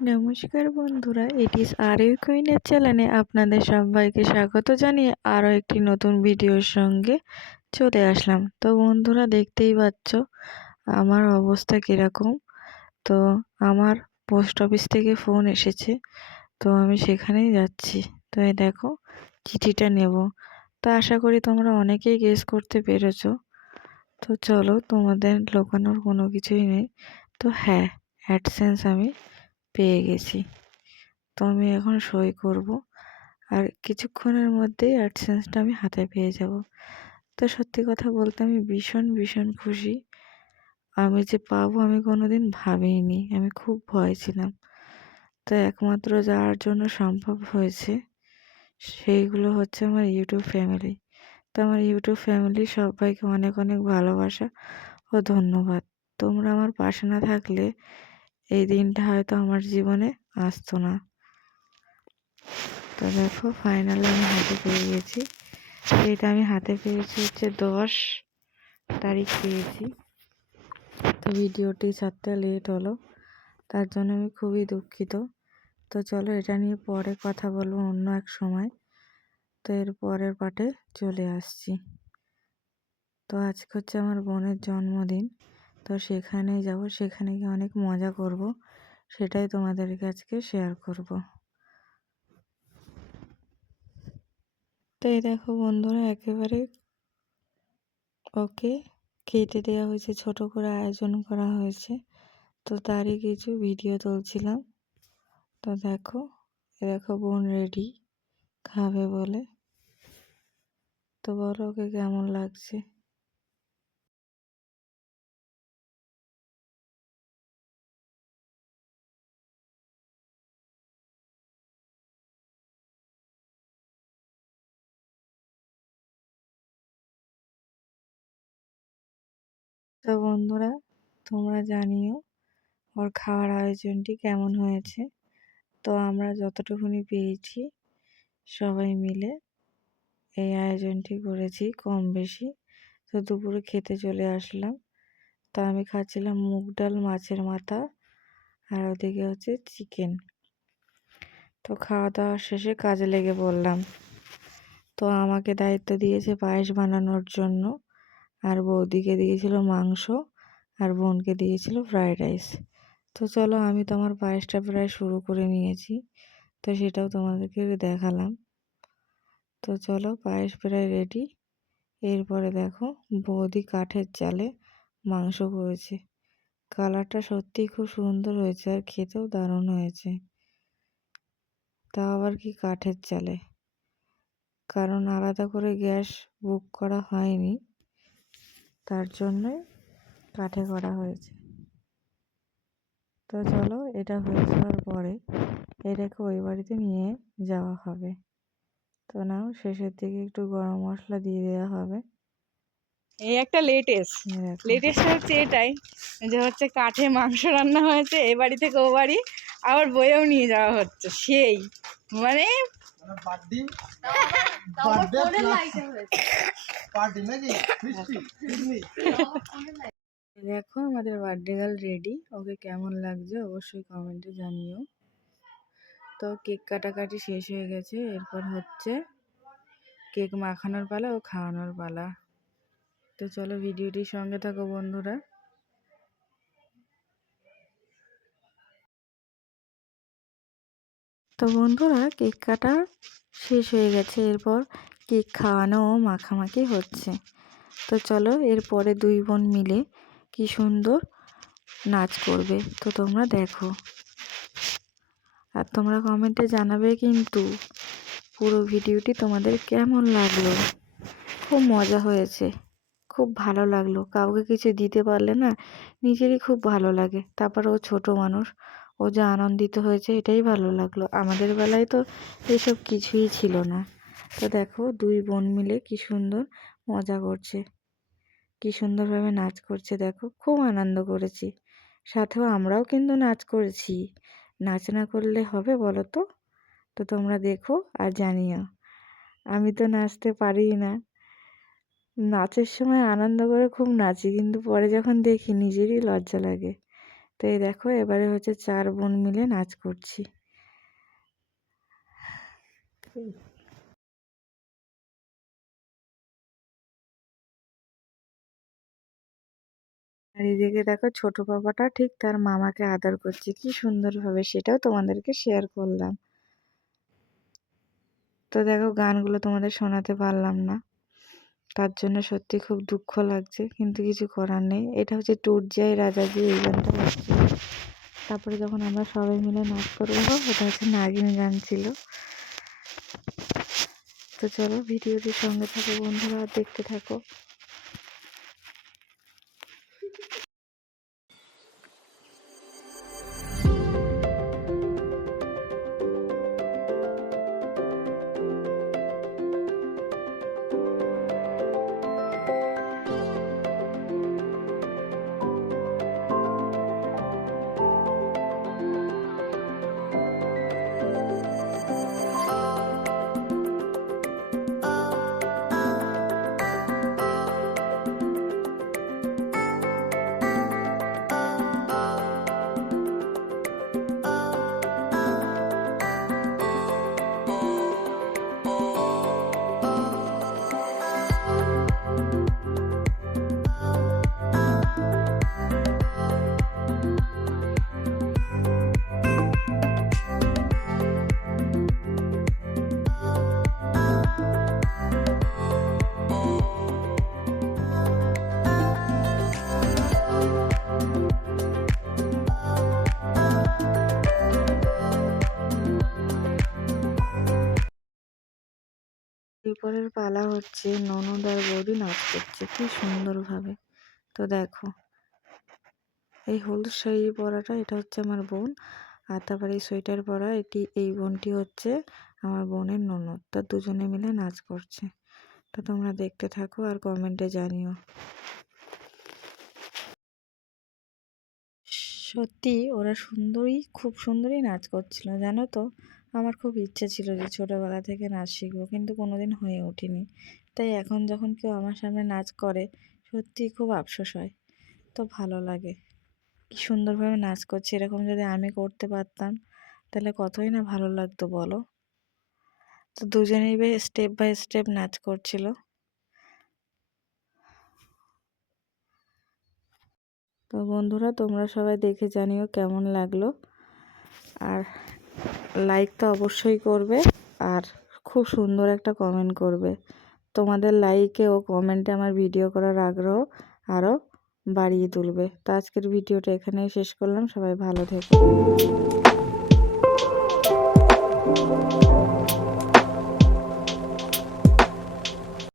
নমস্কার বন্ধুরা ইস আর কুইনের চ্যানেলে আপনাদের সবাইকে স্বাগত জানিয়ে আরও একটি নতুন ভিডিওর সঙ্গে চলে আসলাম। তো বন্ধুরা, দেখতেই পাচ্ছ আমার অবস্থা কীরকম। তো আমার পোস্ট অফিস থেকে ফোন এসেছে, তো আমি সেখানেই যাচ্ছি। তো এই দেখো, চিঠিটা নেব। তো আশা করি তোমরা অনেকেই গেস করতে পেরেছ। তো চলো, তোমাদের লোকানোর কোনো কিছুই নেই। তো হ্যাঁ অ্যাডসেন্স আমি পেয়ে গেছি। তো আমি এখন সই করব। আর কিছুক্ষণের মধ্যেই অ্যাডসেন্সটা আমি হাতে পেয়ে যাব। তো সত্যি কথা বলতে আমি ভীষণ ভীষণ খুশি। আমি যে পাবো আমি কোনো দিন ভাবিনি। আমি খুব ভয় ছিলাম। তো একমাত্র যার জন্য সম্ভব হয়েছে সেইগুলো হচ্ছে আমার ইউটিউব ফ্যামিলি তো আমার ইউটিউব ফ্যামিলি সবাইকে অনেক অনেক ভালোবাসা ও ধন্যবাদ। তোমরা আমার পাশে না থাকলে এই দিনটা হয়তো আমার জীবনে আসতো না। তো দেখো ফাইনালি আমি হাতে পেয়ে গেছি। এটা আমি হাতে পেয়েছি হচ্ছে দশ তারিখ পেয়েছি। তো ভিডিওটি ছাড়তে লেট হলো। তার জন্য আমি খুবই দুঃখিত। তো চলো, এটা নিয়ে পরে কথা বলব অন্য এক সময়। তো এর পরের পাটে চলে আসছি। তো আজকে হচ্ছে আমার বোনের জন্মদিন। তো সেখানে যাব, সেখানে গিয়ে অনেক মজা করব, সেটাই তোমাদেরকে আজকে শেয়ার করব। তো এই দেখো বন্ধুরা, একেবারে ওকে কেটে দেওয়া হয়েছে, ছোট করে আয়োজন করা হয়েছে। তো তারই কিছু ভিডিও তুলছিলাম। তো দেখো দেখো বোন রেডি খাবে বলে। তো বলো ওকে কেমন লাগছে? তো বন্ধুরা, তোমরা জানিও ওর খাওয়ার আয়োজনটি কেমন হয়েছে। তো আমরা যতটুকুনি পেয়েছি, সবাই মিলে এই আয়োজনটি করেছি কম বেশি। তো দুপুরে খেতে চলে আসলাম। তো আমি খাচ্ছিলাম মুগ ডাল, মাছের মাথা আর ওদিকে হচ্ছে চিকেন। তো খাওয়া দাওয়া শেষে কাজে লেগে পড়লাম। তো আমাকে দায়িত্ব দিয়েছে পায়েস বানানোর জন্য। আর বৌদিকে দিয়েছিল মাংস আর বোনকে দিয়েছিল ফ্রায়েড রাইস তো চলো আমি তো আমার পায়েসটা প্রায় শুরু করে নিয়েছি, তো সেটাও তোমাদেরকে দেখালাম। তো চলো পায়েস প্রায় রেডি এরপরে দেখো বৌদি কাঠের চালে মাংস করেছে। কালারটা সত্যিই খুব সুন্দর হয়েছে আর খেতেও দারুণ হয়েছে। তা আবার কি কাঠের চালে? কারণ আলাদা করে গ্যাস বুক করা হয়নি। তার জন্যই কাঠে করা হয়েছে। তো চলো এটা হয়ে যাওয়ার পরে এটাকে ওই বাড়িতে নিয়ে যাওয়া হবে। তো নাও শেষের দিকে একটু গরম মশলা দিয়ে দেওয়া হবে। এই একটা লেটেস্ট। লেটেস্ট হচ্ছে এটাই যে হচ্ছে কাঠে মাংস রান্না হয়েছে এ বাড়ি থেকে ও বাড়ি আবার বইয়েও নিয়ে যাওয়া হচ্ছে সেই। মানে দেখো আমাদের বার্থডে গার্ল রেডি ওকে কেমন লাগছে অবশ্যই কমেন্টে জানিও। তো কেক কাটাকাটি শেষ হয়ে গেছে এরপর হচ্ছে কেক মাখানোর পালা ও খাওয়ানোর পালা। তো চলো ভিডিওটির সঙ্গে থাকো বন্ধুরা। তো বন্ধুরা, কেক কাটা শেষ হয়ে গেছে। এরপর কেক খাওয়ানো ও মাখামাখি হচ্ছে। তো চলো, এরপরে দুই বোন মিলে কি সুন্দর নাচ করবে। তো তোমরা দেখো। আর তোমরা কমেন্টে জানাবে কিন্তু পুরো ভিডিওটি তোমাদের কেমন লাগল? খুব মজা হয়েছে। খুব ভালো লাগল। কাউকে কিছু দিতে পারলে না, নিজেরই খুব ভালো লাগে। তারপর ও ছোট মানুষ। ও যে আনন্দিত হয়েছে এটাই ভালো লাগল। আমাদের বেলায় তো এসব কিছুই ছিল না। তো দেখো দুই বোন মিলে কি সুন্দর মজা করছে। কি সুন্দরভাবে নাচ করছে দেখো, খুব আনন্দ করেছি। সাথেও আমরাও কিন্তু নাচ করেছি। নাচ না করলে হবে বলো তো তো তোমরা দেখো আর জানিও। আমি তো নাচতে পারি না। নাচের সময় আনন্দ করে খুব নাচি, কিন্তু পরে যখন দেখি নিজেরই লজ্জা লাগে। তো এই দেখো, এবারে হচ্ছে চার বোন মিলে নাচ করছি। আর এদিকে দেখো ছোট পাপাটা ঠিক তার মামাকে আদর করছে। কি সুন্দরভাবে সেটাও তোমাদেরকে শেয়ার করলাম। তো দেখো গানগুলো তোমাদের শোনাতে পারলাম না। তার জন্য সত্যি খুব দুঃখ লাগছে, কিন্তু কিছু করার নেই। এটা হচ্ছে টুট রাজা রাজাজি এই গানটা তারপরে যখন আমরা সবাই মিলে নাচ করব, ওটা হচ্ছে নাগিন গান ছিল। তো চলো ভিডিওটির সঙ্গে থাকো বন্ধুরা, দেখতে থাকো। এরপরের পালা হচ্ছে ননদ আর বৌদি নাচ করছে, কি সুন্দরভাবে। তো দেখো, এই হলুদ শাড়ি পরাটা, এটা হচ্ছে আমার বোন, আর তারপরে এই সোয়েটার পরা, এটি, এই বোনটি হচ্ছে আমার বোনের ননদ। তা দুজনে মিলে নাচ করছে। তো তোমরা দেখতে থাকো আর কমেন্টে জানিও। সত্যি, ওরা সুন্দরই, খুব সুন্দরই নাচ করছিল, জানো তো? আমার খুব ইচ্ছে ছিল যে ছোটোবেলা থেকে নাচ শিখব, কিন্তু কোনো দিন হয়ে ওঠেনি। তাই এখন যখন কেউ আমার সামনে নাচ করে, সত্যিই খুব আফসোস হয়। তো ভালো লাগে। কি সুন্দরভাবে নাচ করছে, এরকম যদি আমি করতে পারতাম, তাহলে কতই না ভালো লাগতো বলো? তো দুজনেই বেশ স্টেপ বাই স্টেপ নাচ করছিল। তো বন্ধুরা, তোমরা সবাই দেখে জানিও কেমন লাগল। আর লাইক তো অবশ্যই করবে আর খুব সুন্দর একটা কমেন্ট করবে। তোমাদের লাইকে ও কমেন্টে আমার ভিডিও করার আগ্রহ আরও বাড়িয়ে তুলবে। তো আজকের ভিডিওটা এখানেই শেষ করলাম। সবাই ভালো থেকো।